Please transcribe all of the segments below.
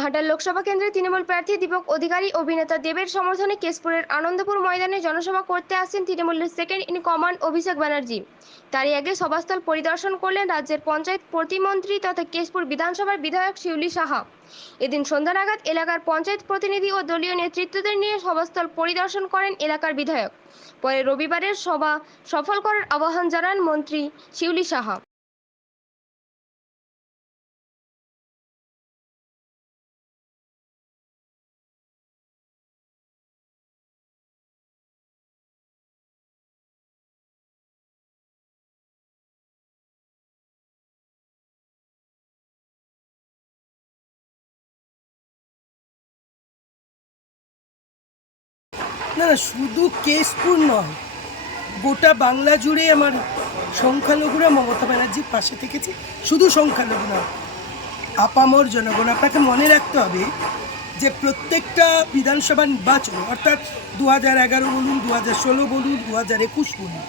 ঘাটাল লোকসভা কেন্দ্রে তৃণমূল প্রার্থী দীপক অধিকারী, অভিনেতা দেবের সমর্থনে কেশপুরের আনন্দপুর ময়দানে জনসভা করতে আসেন তৃণমূলের second in command Abhishek Banerjee. তারই আগে সভাস্থল পরিদর্শন করলেন রাজ্যের পঞ্চায়েত প্রতিমন্ত্রী তথা কেশপুর বিধানসভার বিধায়ক শিউলি সাহা। এদিন সন্ধ্যা নাগাদ এলাকার পঞ্চায়েত প্রতিনিধি ও দলীয় নেতৃত্বদের নিয়ে সভাস্থল পরিদর্শন করেন এলাকার বিধায়ক। পরে রবিবারের সভা সফল করার আহ্বান জানান মন্ত্রী শিউলি সাহা। না না, শুধু কেশপুর নয়, গোটা বাংলা জুড়ে আমার সংখ্যালঘুরা মমতা ব্যানার্জির পাশে থেকেছে, শুধু সংখ্যালঘু নয়, আপামর জনগণ, আপনাকে মনে রাখতে হবে যে প্রত্যেকটা বিধানসভা নির্বাচন, অর্থাৎ দু হাজার এগারো বলুন দু হাজার ষোলো বলুন দু হাজার একুশ বলুন,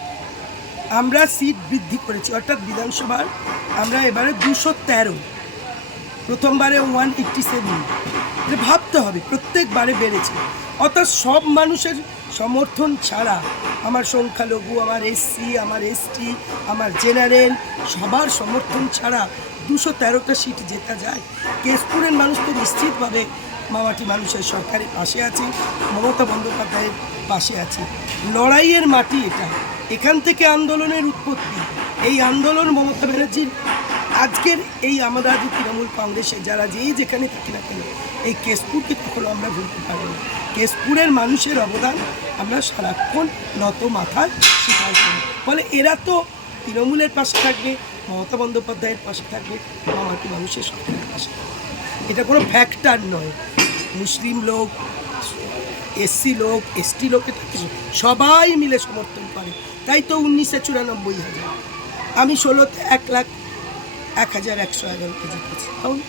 আমরা সিট বৃদ্ধি করেছি, অর্থাৎ বিধানসভার আমরা এবারে দুশো তেরো, প্রথমবারে ওয়ান এইট্টি সেভেন ভাবতে হবে, প্রত্যেকবারে বেড়েছে। অর্থাৎ সব মানুষের সমর্থন ছাড়া আমার সংখ্যালঘু, আমার এসসি আমার এসটি আমার জেনারেল, সবার সমর্থন ছাড়া দুশো তেরোটা সিট জেতা যায়। কেশপুরের মানুষ তো নিশ্চিতভাবে মামাটি মানুষের সরকারের পাশে আছে, মমতা বন্দ্যোপাধ্যায়ের পাশে আছে। লড়াইয়ের মাটি এটা। এখান থেকে আন্দোলনের উৎপত্তি। এই আন্দোলন মমতা ব্যানার্জির আজকের এই আমাদের যে তৃণমূল কংগ্রেসে যারা যেই যেখানে থাকি না কেন, এই কেশপুরকে কখনো আমরা ভুলতে পারব না। কেশপুরের মানুষের অবদান আমরা সারাক্ষণ নত মাথায় স্বীকার করি। ফলে এরা তো তৃণমূলের পাশে থাকবে, মমতা বন্দ্যোপাধ্যায়ের পাশে থাকবে মামাটি মানুষের সরকারের পাশে এটা কোনো ফ্যাক্টর নয়। মুসলিম লোক, এসসি লোক, এসটি লোক, এটা কিছু সবাই মিলে সমর্থন করে। তাই তো উনিশশো চুরানব্বই হাজার। আমি ষোলোতে এক লাখ এক হাজার একশো এগারো কেজি। তাহলে